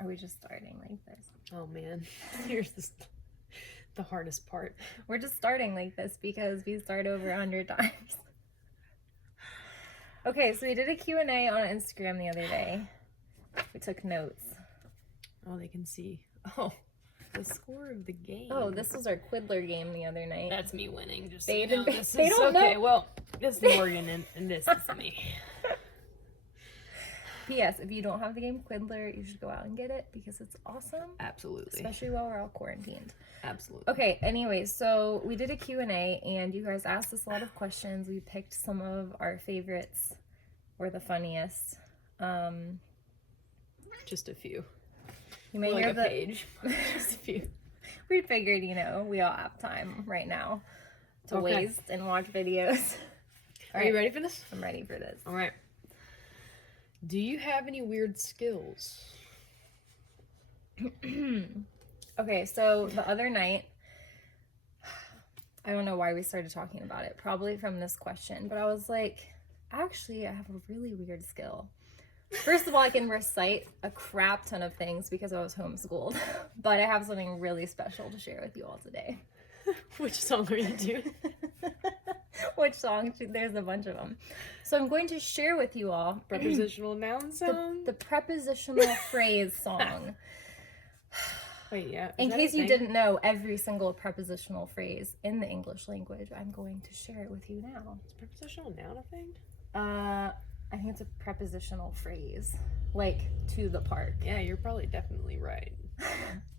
Are we just starting like this? Oh man, here's the hardest part. We're just starting like this because we start over 100 times. Okay, so we did a Q&A on Instagram the other day. We took notes. Oh, they can see. Oh, the score of the game. Oh, this was our Quiddler game the other night. That's me winning. Just They so you know. didn't- This they is don't okay. know. Well, this is Morgan and this is me. P.S. If you don't have the game Quiddler, you should go out and get it because it's awesome. Absolutely. Especially while we're all quarantined. Absolutely. Okay, anyway, so we did a Q&A and you guys asked us a lot of questions. We picked some of our favorites or the funniest. Just a few. You may Like hear a the page. Just a few. We figured, we all have time right now to waste and watch videos. Are you ready for this? I'm ready for this. All right. Do you have any weird skills? Okay, so the other night, I don't know why we started talking about it, probably from this question, but I was like, actually, I have a really weird skill. First of all, I can recite a crap ton of things because I was homeschooled, but I have something really special to share with you all today. Which song are you doing? Which song? There's a bunch of them. So I'm going to share with you all Prepositional noun song? the prepositional phrase song. Wait, yeah. In case you didn't know every single prepositional phrase in the English language, I'm going to share it with you now. Is prepositional noun a thing? I think it's a prepositional phrase, like to the part. Yeah, you're probably definitely right.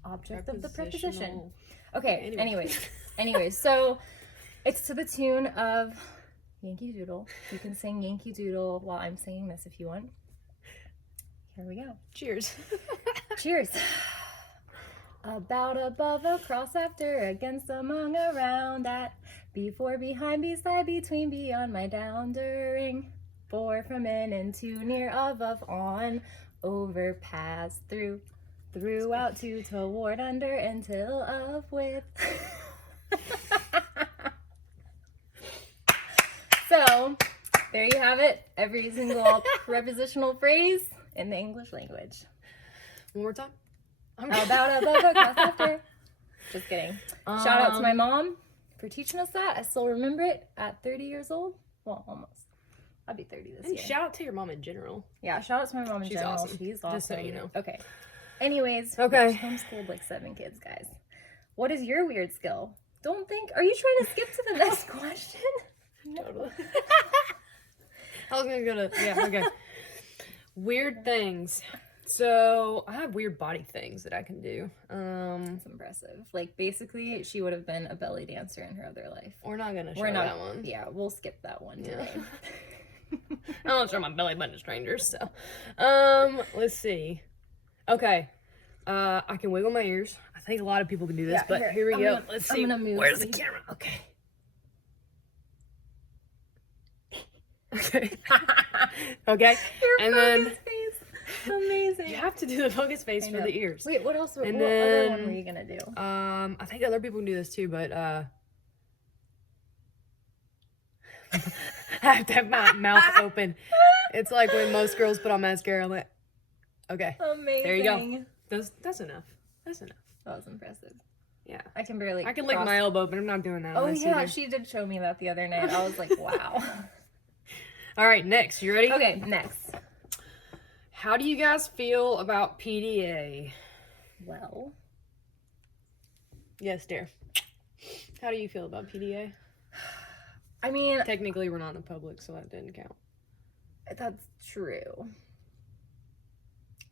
Object of the preposition. Prepositional. Okay, Anyway. anyways, so it's to the tune of Yankee Doodle. You can sing Yankee Doodle while I'm singing this if you want. Here we go. Cheers. Cheers. About, above, across, after, against, among, around, at, before, behind, beside, between, beyond, my down, during, for, from, in, into, near, of, on, over, past, through, out, to, toward, under, until, of, with. So, there you have it. Every single prepositional phrase in the English language. One more time. About, above, across, after. Just kidding. Shout out to my mom for teaching us that. I still remember it at 30 years old. Well, almost. I'll be 30 this And year. shout out to your mom in general. Yeah, shout out to my mom in She's general. awesome. She's awesome. Just so you know. Okay. Anyways, Okay. homeschooled like 7 kids, guys. What is your weird skill? Don't think. Are you trying to skip to the next question? Totally. I was gonna go to, yeah, okay. Weird things. So, I have weird body things that I can do. That's impressive. Like, basically, she would have been a belly dancer in her other life. We're not gonna show We're not. that one. Yeah, we'll skip that one today. I don't show my belly button to strangers, so. Let's see. Okay. I can wiggle my ears. I think a lot of people can do this, Yeah, but here we go. Let's see. I'm gonna move. Where's the camera? Okay. Okay. Okay. Your And then focus face. Amazing. you have to do the focus face for the ears. Wait, what else? And what other one then, were you gonna do? I think other people can do this too, but I have to have my mouth open. It's like when most girls put on mascara. I'm like, okay, Amazing. there you go. That's enough. That's enough. That was impressive. Yeah. I can barely. I can lick my elbow, but I'm not doing that. Oh on this yeah, either. she did show me that the other night. I was like, wow. All right, next. You ready? Okay, next. How do you guys feel about PDA? Well, Yes, dear. How do you feel about PDA? I mean, Technically, we're not in the public, so that didn't count. that's true.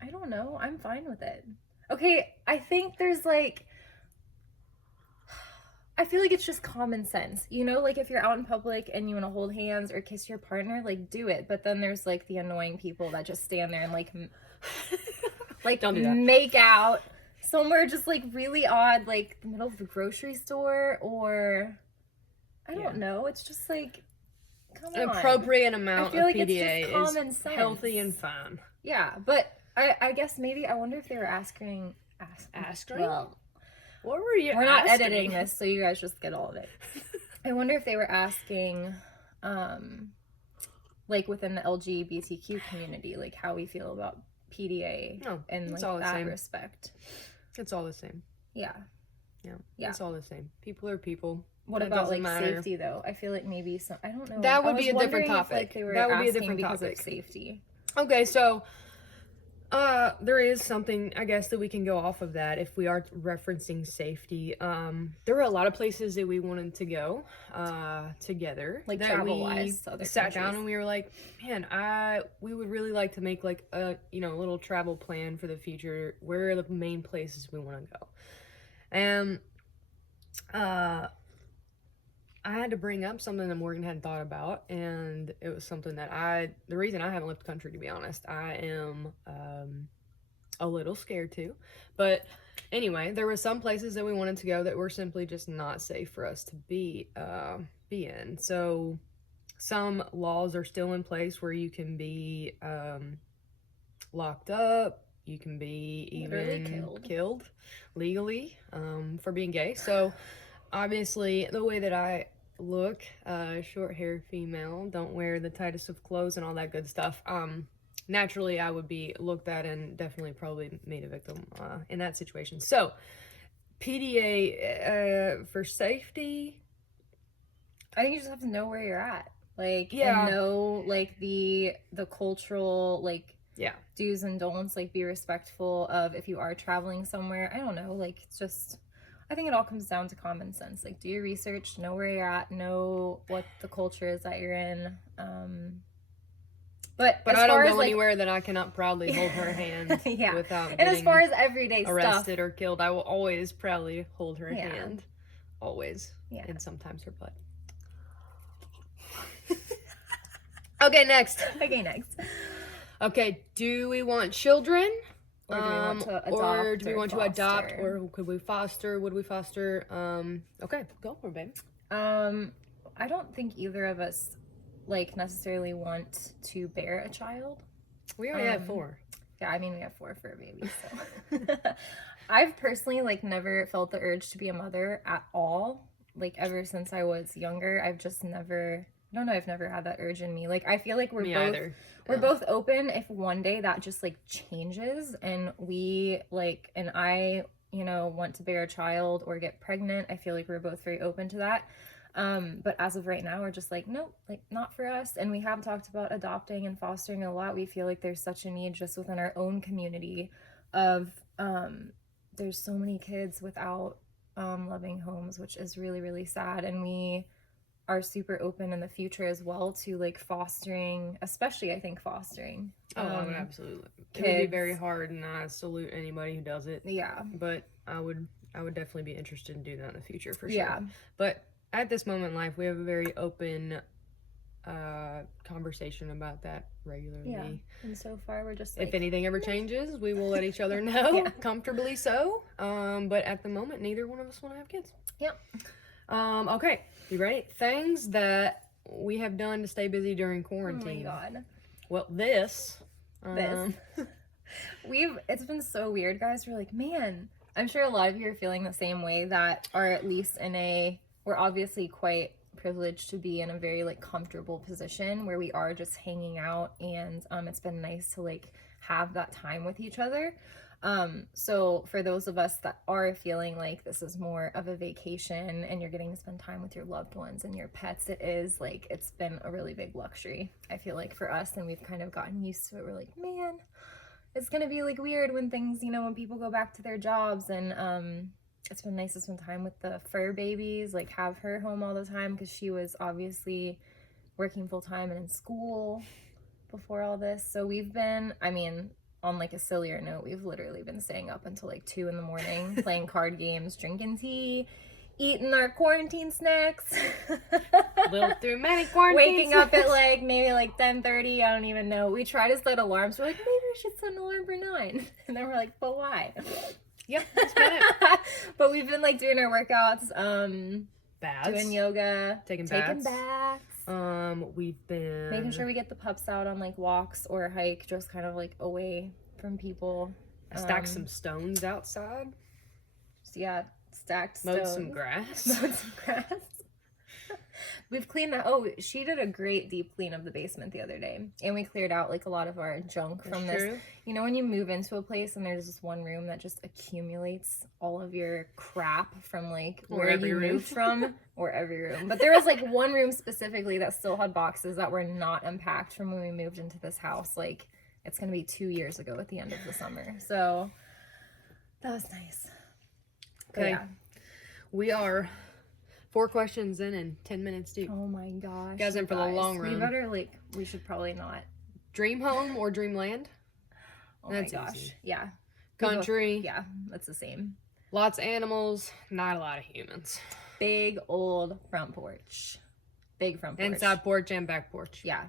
I don't know. I'm fine with it. Okay, I think there's like, I feel like it's just common sense. Like if you're out in public and you want to hold hands or kiss your partner, like do it. But then there's like the annoying people that just stand there and like Don't do that. make out somewhere just like really odd, like the middle of the grocery store or I don't know. It's just like, come An on. appropriate amount I feel of like it's PDA just common is sense. healthy and fine. Yeah, but I guess maybe I wonder if they were asking. Well, What were you we're not asking? editing this, so you guys just get all of it. I wonder if they were asking, like within the LGBTQ community, like how we feel about PDA No, in it's like all the that same. respect. It's all the same. Yeah. Yeah. It's all the same. People are people. What That about doesn't like matter. safety though? I feel like maybe some. I don't know. That would I was be a different wondering if, topic. like, they were That would be a asking different because topic. of safety. Okay, so there is something I guess that we can go off of that if we are referencing safety. There were a lot of places that we wanted to go together, Like that travel-wise to other sat down countries. and we were like, man, we would really like to make like a little travel plan for the future. Where are the main places we want to go? And I had to bring up something that Morgan hadn't thought about, and it was something that the reason I haven't left the country, to be honest, I am a little scared too. But anyway, there were some places that we wanted to go that were simply just not safe for us to be in. So some laws are still in place where you can be locked up, you can be even killed legally for being gay. So obviously, the way that I look, short hair female, don't wear the tightest of clothes and all that good stuff. Naturally, I would be looked at and definitely probably made a victim in that situation. So, PDA for safety. I think you just have to know where you're at, like, Yeah. and know like the cultural like Yeah. do's and don'ts. Like, be respectful of if you are traveling somewhere. I don't know. Like, it's just. I think it all comes down to common sense. Like, do your research, know where you're at, know what the culture is that you're in. But I don't go anywhere that I cannot proudly hold her hand without getting and as far as everyday arrested stuff or killed, I will always proudly hold her Yeah. hand. Always. Yeah. And sometimes her butt. Okay, next. Okay, do we want children? Or do we want to adopt? Or do we want to adopt? foster? Or could we foster? Would we foster? Okay, go for it, babe. I don't think either of us like necessarily want to bear a child. We already have 4. Yeah, I mean we have 4 fur babies, so I've personally like never felt the urge to be a mother at all. Like, ever since I was younger, I've just never. I don't know. I've never had that urge in me. Like, I feel like we're both open if one day that just like changes and we like, and I, want to bear a child or get pregnant. I feel like we're both very open to that. But as of right now, we're just like, nope, like not for us. And we have talked about adopting and fostering a lot. We feel like there's such a need just within our own community of, there's so many kids without, loving homes, which is really, really sad. And we are super open in the future as well to like fostering, especially I think fostering. I would absolutely. It would be very hard, and I salute anybody who does it. Yeah. But I would definitely be interested in doing that in the future for sure. Yeah. But at this moment in life, we have a very open conversation about that regularly. Yeah. And so far, we're just like, if anything ever changes, we will let each other know, comfortably so. But at the moment, neither one of us want to have kids. Yep. Okay, you ready? Things that we have done to stay busy during quarantine. Oh my god. Well, this. It's been so weird, guys. We're like, man, I'm sure a lot of you are feeling the same way, that are at least we're obviously quite privileged to be in a very like comfortable position where we are just hanging out, and it's been nice to like have that time with each other. So for those of us that are feeling like this is more of a vacation and you're getting to spend time with your loved ones and your pets, it's been a really big luxury, I feel like, for us, and we've kind of gotten used to it. We're like, man, it's gonna be like weird when things, when people go back to their jobs, and it's been nice to spend time with the fur babies, like have her home all the time, because she was obviously working full-time and in school before all this. So we've been, on like a sillier note, we've literally been staying up until like 2 a.m, playing card games, drinking tea, eating our quarantine snacks. Lived through many quarantines. Waking up at like maybe like 10:30. I don't even know. We try to set alarms. We're like, maybe we should set an alarm for 9. And then we're like, but why? Yep, that's it. But we've been like doing our workouts, baths, doing yoga, taking baths. We've been making sure we get the pups out on like walks or a hike, just kind of like away from people. Stack some stones outside. So yeah, stacked stones. Mowed some grass. We've cleaned that. Oh, she did a great deep clean of the basement the other day. And we cleared out like a lot of our junk from this. True. You know, when you move into a place and there's this one room that just accumulates all of your crap from like where you moved from, or every room. But there was like one room specifically that still had boxes that were not unpacked from when we moved into this house. Like, it's going to be 2 years ago at the end of the summer. So that was nice. Okay. Yeah. We are 4 questions in and 10 minutes deep. Oh my gosh. Guys, in for the long run. We should probably not. Dream home or dreamland? Oh that's my gosh. Easy. Yeah. Country. Yeah, that's the same. Lots of animals, not a lot of humans. Big old front porch. Big front porch. Inside porch and back porch. Yeah.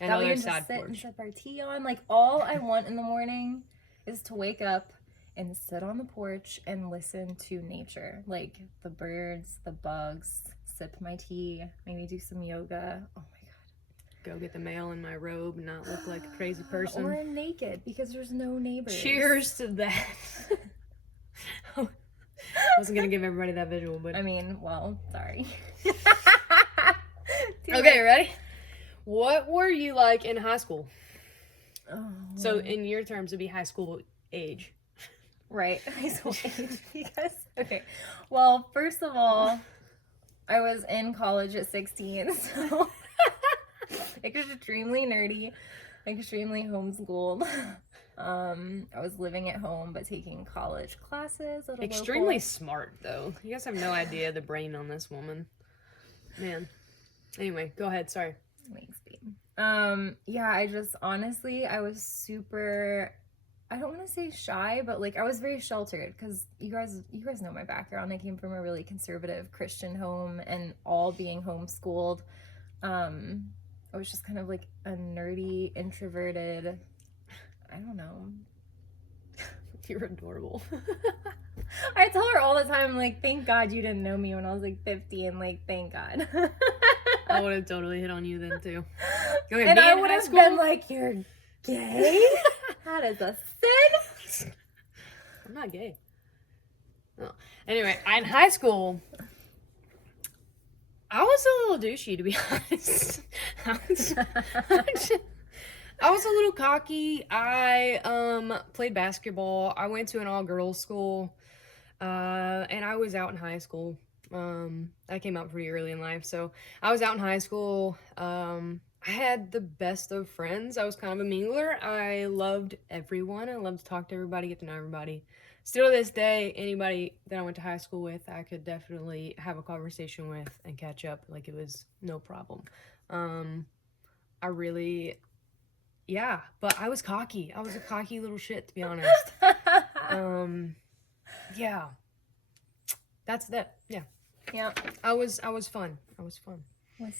And that we can side just sit porch. and sip our tea on. Like, all I want in the morning is to wake up and sit on the porch and listen to nature. Like, the birds, the bugs, sip my tea, maybe do some yoga. Oh my God. Go get the mail in my robe and not look like a crazy person. Or naked because there's no neighbors. Cheers to that. I wasn't going to give everybody that visual, but... I mean, well, sorry. Okay, ready? What were you like in high school? Oh. So, in your terms, it'd be high school age. Right, high school age. Because, okay. Well, first of all, I was in college at 16, so extremely nerdy, extremely homeschooled. I was living at home but taking college classes at a extremely smart, though. You guys have no idea the brain on this woman. Man. Anyway, go ahead. Sorry. Thanks, babe. Yeah, I just honestly, I was super, I don't want to say shy, but like I was very sheltered because you guys know my background. I came from a really conservative Christian home, and all being homeschooled, I was just kind of like a nerdy, introverted, I don't know. You're adorable. I tell her all the time, like, thank God you didn't know me when I was like 15. Like, thank God. I would have totally hit on you then too. And I would have been like, you're gay? That is a sin. I'm not gay. No. Anyway, in high school, I was a little douchey, to be honest. I was a little cocky. I played basketball. I went to an all-girls school, and I was out in high school. I came out pretty early in life, so I was out in high school. I had the best of friends. I was kind of a mingler. I loved everyone. I loved to talk to everybody, get to know everybody. Still to this day, anybody that I went to high school with, I could definitely have a conversation with and catch up like it was no problem. Yeah, but I was cocky. I was a cocky little shit, to be honest. Yeah. That's that. Yeah. Yeah. I was fun. What's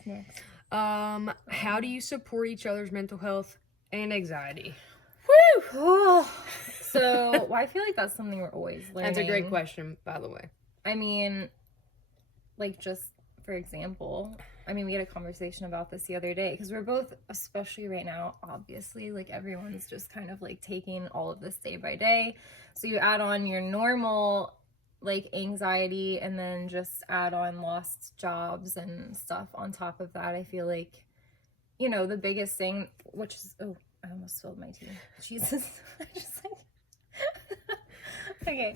next? How do you support each other's mental health and anxiety? Woo! Oh. So, well, I feel like that's something we're always learning. That's a great question, by the way. I mean, like, just for example, we had a conversation about this the other day because we're both, especially right now, obviously, like, everyone's just kind of like taking all of this day by day. So you add on your normal like anxiety and then just add on lost jobs and stuff on top of that. I feel like, you know, the biggest thing, which is, oh, I almost spilled my tea. Jesus. I just like, okay.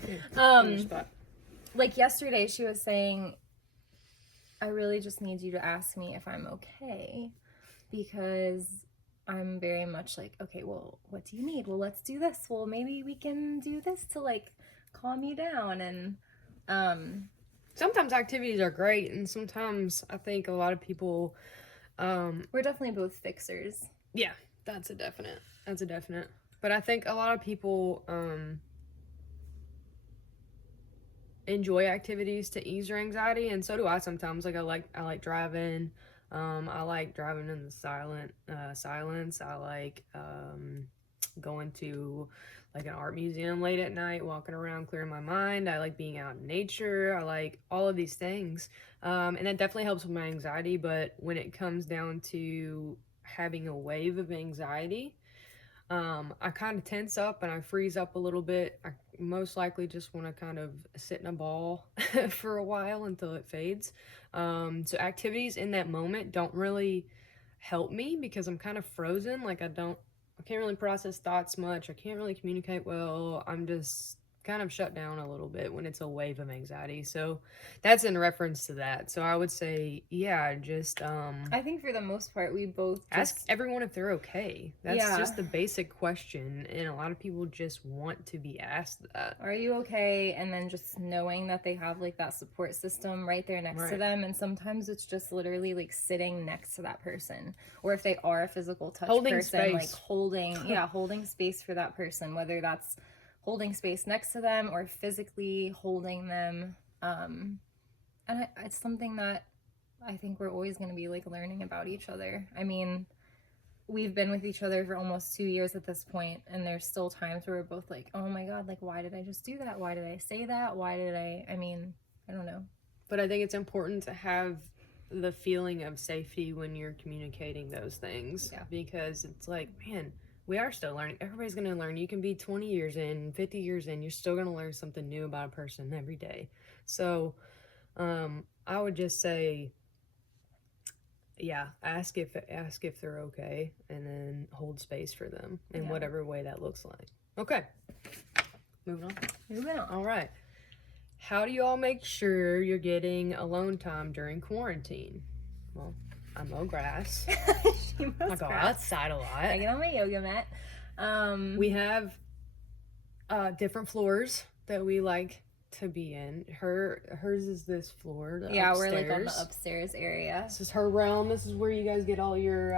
Like yesterday she was saying, I really just need you to ask me if I'm okay, because I'm very much like, okay, well, what do you need? Well, let's do this. Well, maybe we can do this to like calm you down. And sometimes activities are great, and sometimes I think a lot of people we're definitely both fixers. Yeah, that's a definite. But I think a lot of people enjoy activities to ease their anxiety, and so do I sometimes. Like I like driving. I like driving in the silence. I like going to like an art museum late at night, walking around, clearing my mind. I like being out in nature. I like all of these things. And that definitely helps with my anxiety. But when it comes down to having a wave of anxiety, I kind of tense up and I freeze up a little bit. I most likely just want to kind of sit in a ball for a while until it fades. So activities in that moment don't really help me because I'm kind of frozen. Like I can't really process thoughts much. I can't really communicate well. I'm just kind of shut down a little bit when it's a wave of anxiety. So that's in reference to that. So I would say, yeah, just I think for the most part, we both ask everyone if they're okay. That's Yeah. just the basic question, and a lot of people just want to be asked that. Are you okay? And then just knowing that they have like that support system right there next to Right. them. And sometimes it's just literally like sitting next to that person. Or if they are a physical touch Holding person, space. like holding space for that person, whether that's holding space next to them or physically holding them. And it's something that I think we're always going to be like learning about each other. I mean, we've been with each other for almost 2 years at this point, and there's still times where we're both like, oh my God, like, why did I just do that? Why did I say that? I mean, I don't know. But I think it's important to have the feeling of safety when you're communicating those things. Yeah. Because it's like, man, we are still learning. Everybody's going to learn. You can be 20 years in, 50 years in, you're still going to learn something new about a person every day. So I would just say, yeah, ask if they're okay, and then hold space for them in whatever way that looks like. Okay, moving on. All right. How do you all make sure you're getting alone time during quarantine? Well, I mow grass. I go outside a lot. I get on my yoga mat. We have different floors that we like to be in. Hers is this floor. Yeah, upstairs. We're like on the upstairs area. This is her realm. This is where you guys get all your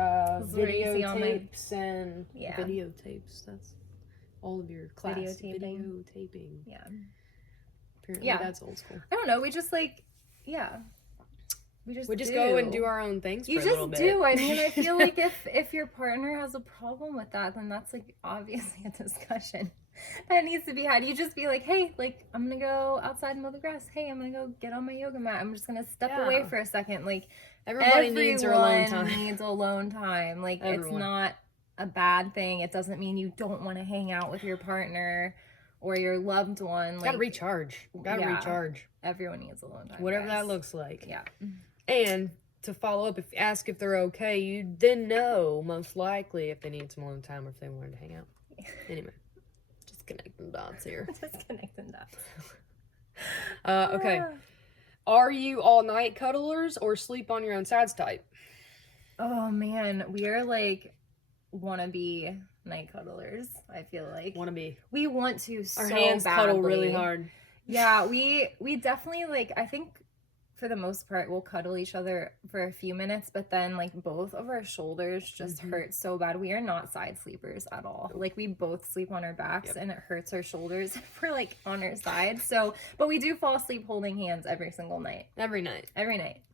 videotapes and videotapes. That's all of your class videotaping. Yeah. Apparently that's old school. I don't know. We just like, we just go and do our own things for a little bit. You just do. I mean, I feel like if your partner has a problem with that, then that's like obviously a discussion that needs to be had. You just be like, hey, like, I'm gonna go outside and mow the grass. Hey, I'm gonna go get on my yoga mat. I'm just gonna step away for a second. Like, everyone needs their alone time. Needs alone time. Like, it's not a bad thing. It doesn't mean you don't want to hang out with your partner or your loved one. Like, gotta recharge. Recharge. Everyone needs alone time. Whatever that looks like. Yeah. And to follow up, ask if they're okay, you then know most likely if they need some alone time or if they wanted to hang out. Anyway, just connecting dots here. Just connecting dots. Okay. Are you all night cuddlers or sleep on your own sides type? Oh man, we are like wannabe night cuddlers. I feel like we want to so badly. Our hands cuddle really hard. Yeah, we definitely like. I think for the most part we'll cuddle each other for a few minutes, but then like both of our shoulders just hurt so bad. We are not side sleepers at all. Like we both sleep on our backs and it hurts our shoulders if we're like on our side. So, but we do fall asleep holding hands every single night. Every night.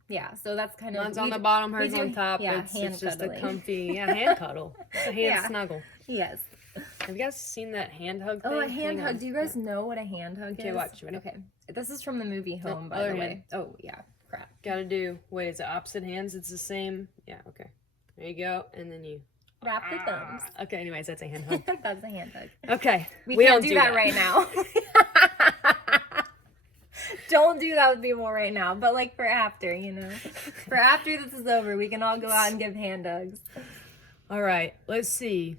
Yeah, so that's kind of... One's on the bottom, hers on top. Yeah, it's just a comfy hand cuddle. It's a hand snuggle. Yes. Have you guys seen that hand hug thing? Oh, a hand hug. Do you guys know what a hand hug is? Okay, watch. Ready? Okay. This is from the movie Home, by the way. Oh, yeah. Crap. Gotta do... Wait, is it opposite hands? It's the same... Yeah, okay. There you go. And then you... Wrap the thumbs. Okay, anyways, that's a hand hug. That's a hand hug. Okay. We can't do that right now. Don't do that with people right now, but like for after, you know. For after this is over, we can all go out and give hand hugs. All right, let's see.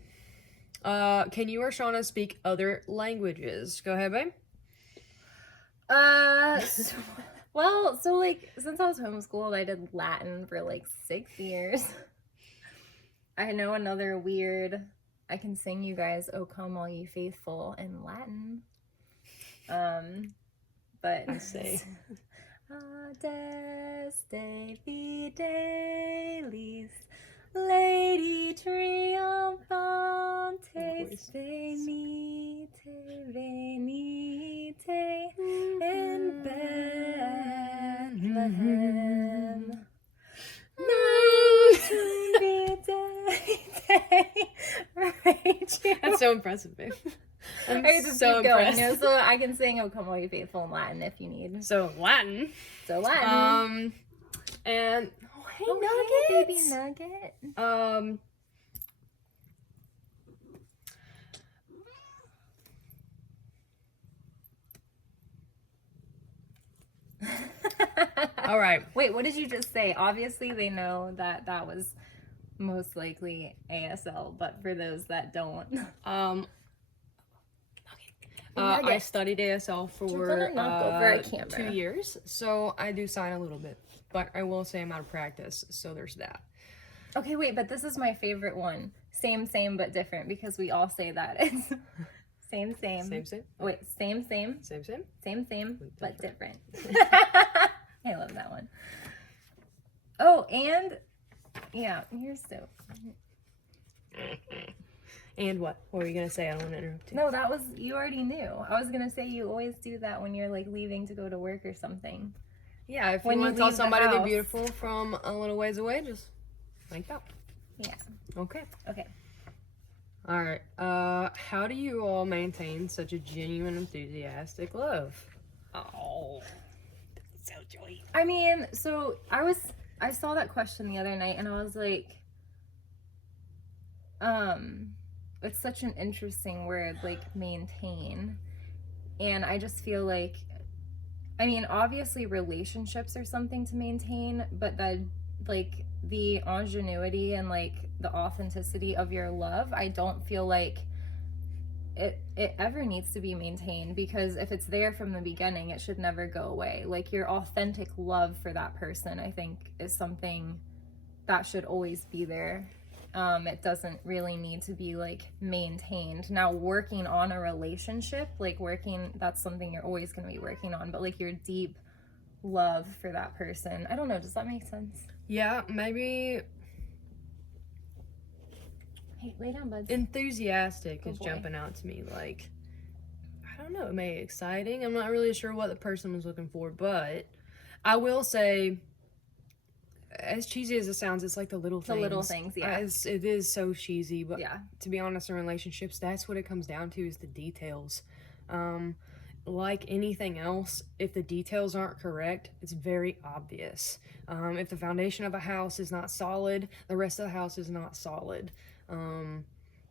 Can you or Shauna speak other languages? Go ahead, babe. So like since I was homeschooled, I did Latin for like 6 years. I know another weird. I can sing you guys "O Come All Ye Faithful" in Latin. But I say Adeste fidelis, Lady triumphantes, venite, venite in Bethlehem. That's so impressive, babe. I'm just so keep going. impressed. No, so I can sing "O Come All Ye Faithful" in Latin if you need. So Latin. And hey, Nugget, baby Nugget. All right. Wait, what did you just say? Obviously, they know that that was most likely ASL, but for those that don't, I studied ASL You're gonna for knock over a camera. 2 years, so I do sign a little bit, but I will say I'm out of practice, so there's that. Okay, wait, but this is my favorite one. Same, but different, because we all say that. It's same. Same. Wait, same, Same. but different. I love that one. Oh, and yeah, you're so. And what? What were you gonna say? I don't want to interrupt you. No, that was, you already knew. I was gonna say you always do that when you're like leaving to go to work or something. Yeah, if When you you want to tell leave the somebody they're house. beautiful from a little ways away, just like that. Yeah. Okay. Okay. All right. How do you all maintain such a genuine, enthusiastic love? Oh, so joy. I mean, so I saw that question the other night and I was like, it's such an interesting word, like maintain. And I just feel like, I mean, obviously relationships are something to maintain, but like the ingenuity and like the authenticity of your love, I don't feel like it ever needs to be maintained, because if it's there from the beginning, it should never go away. Like your authentic love for that person, I think, is something that should always be there. It doesn't really need to be like maintained. Now, working on a relationship, like that's something you're always going to be working on, but like your deep love for that person, I don't know, does that make sense? Yeah, maybe Hey, lay down, bud. enthusiastic Good is boy. jumping out to me. Like, I don't know, maybe exciting. I'm not really sure what the person was looking for, but I will say, as cheesy as it sounds, it's like the little things. The little things, yeah. It is so cheesy, but Yeah. to be honest, in relationships, that's what it comes down to, is the details. Like anything else, if the details aren't correct, it's very obvious. If the foundation of a house is not solid, the rest of the house is not solid.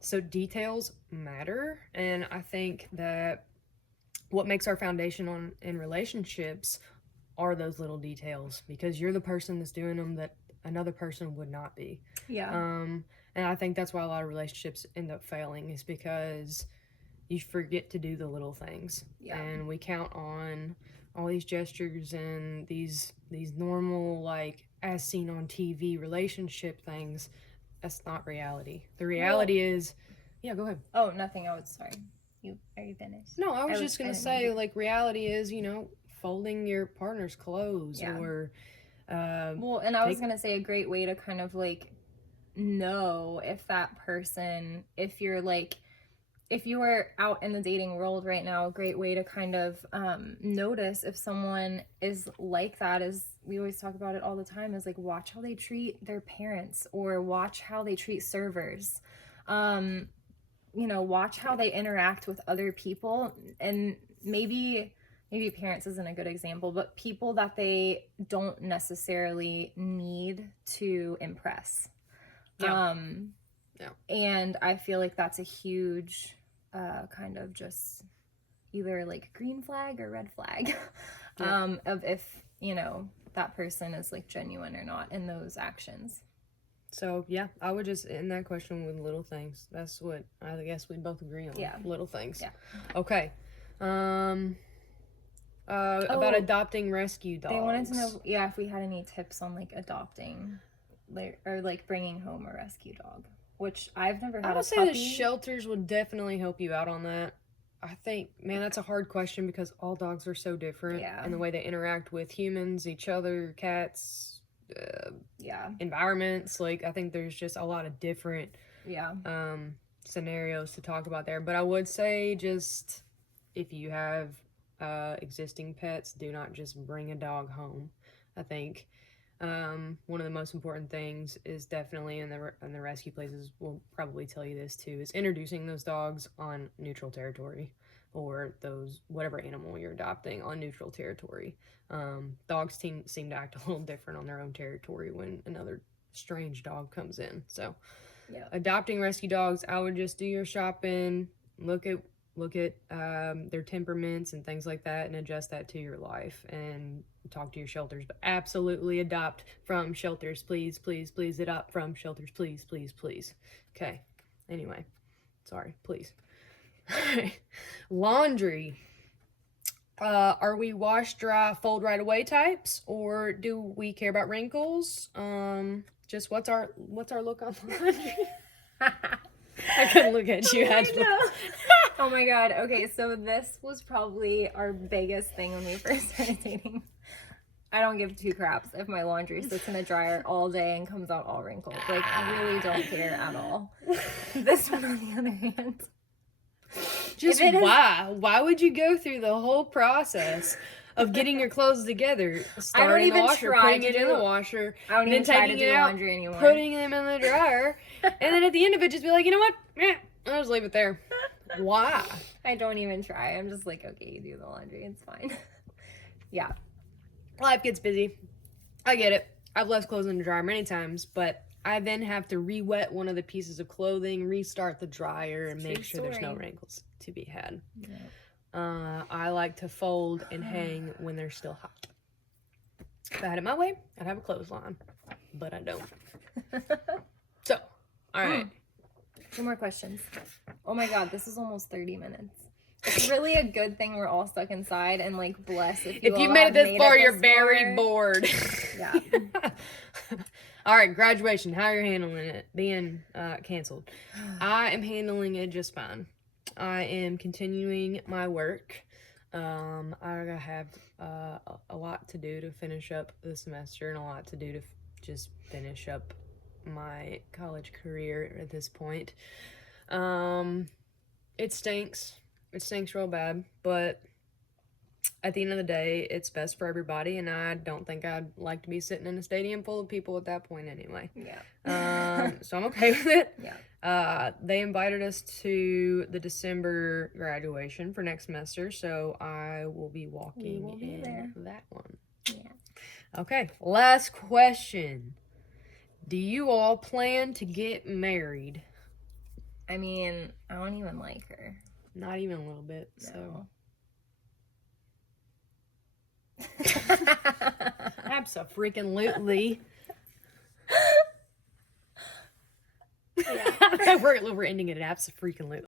So details matter, and I think that what makes our foundation in relationships are those little details, because you're the person that's doing them that another person would not be. Yeah. And I think that's why a lot of relationships end up failing, is because you forget to do the little things. Yeah. And we count on all these gestures and these normal, like, as seen on TV relationship things. That's not reality. The reality is, yeah, go ahead. Oh, nothing. Oh, sorry. Are you finished? No, I was just gonna say, like, reality is, folding your partner's clothes, Yeah. or well, and I was gonna say a great way to kind of like know if that person, if you are out in the dating world right now, a great way to kind of notice if someone is like that is, we always talk about it all the time, is like watch how they treat their parents, or watch how they treat servers. Watch how they interact with other people, and maybe parents isn't a good example, but people that they don't necessarily need to impress. Yeah. And I feel like that's a huge kind of just either like green flag or red flag of if, that person is like genuine or not in those actions. So, yeah, I would just end that question with little things. That's what I guess we both agree on. Yeah. Little things. Yeah. Okay. About adopting rescue dogs. They wanted to know, if we had any tips on like adopting, or like bringing home a rescue dog, which I've never had. I would say the shelters would definitely help you out on that. I think, man, that's a hard question, because all dogs are so different in the way they interact with humans, each other, cats, environments. Like, I think there's just a lot of different scenarios to talk about there. But I would say, just if you have existing pets, do not just bring a dog home. I think one of the most important things is definitely in the rescue places will probably tell you this too, is introducing those dogs on neutral territory, or whatever animal you're adopting on neutral territory. Dogs seem to act a little different on their own territory when another strange dog comes in. So adopting rescue dogs, I would just do your shopping, look at look at their temperaments and things like that and adjust that to your life and talk to your shelters. But absolutely adopt from shelters, please, please, please. Adopt from shelters, please, please, please. Okay. Anyway, sorry, please. Laundry. Are we wash, dry, fold right away types, or do we care about wrinkles? Just what's our look on laundry? I couldn't look at you. I know. Oh my god. Okay, so this was probably our biggest thing when we first started dating. I don't give two craps if my laundry sits in a dryer all day and comes out all wrinkled. Like, I really don't care at all. This one, on the other hand, just why? Why would you go through the whole process of getting your clothes together, starting the washer, putting it in the washer, then taking it out, putting them in the dryer, and then at the end of it, just be like, you know what? I'll just leave it there. Why? I don't even try. I'm just like, okay, you do the laundry. It's fine. Yeah. Life gets busy. I get it. I've left clothes in the dryer many times, but I then have to re-wet one of the pieces of clothing, restart the dryer, and make sure there's no wrinkles to be had. Yeah. I like to fold and hang when they're still hot. If I had it my way, I'd have a clothesline, but I don't. So, all right. 2 more questions. Oh my god, this is almost 30 minutes. It's really a good thing we're all stuck inside, and like, bless if you made it this far, you're very bored. Yeah. All right, graduation. How are you handling it? Being canceled. I am handling it just fine. I am continuing my work. I have a lot to do to finish up the semester and a lot to do to just finish up my college career at this point. It stinks. It stinks real bad, but at the end of the day, it's best for everybody, and I don't think I'd like to be sitting in a stadium full of people at that point anyway. Yeah. So I'm okay with it. Yeah. They invited us to the December graduation for next semester, so I will be walking in that one. Yeah. Okay, last question. Do you all plan to get married? I mean, I don't even like her. Not even a little bit, No. so. Abso-freaking-lutely. Yeah. we're ending it at abso-freaking-lutely.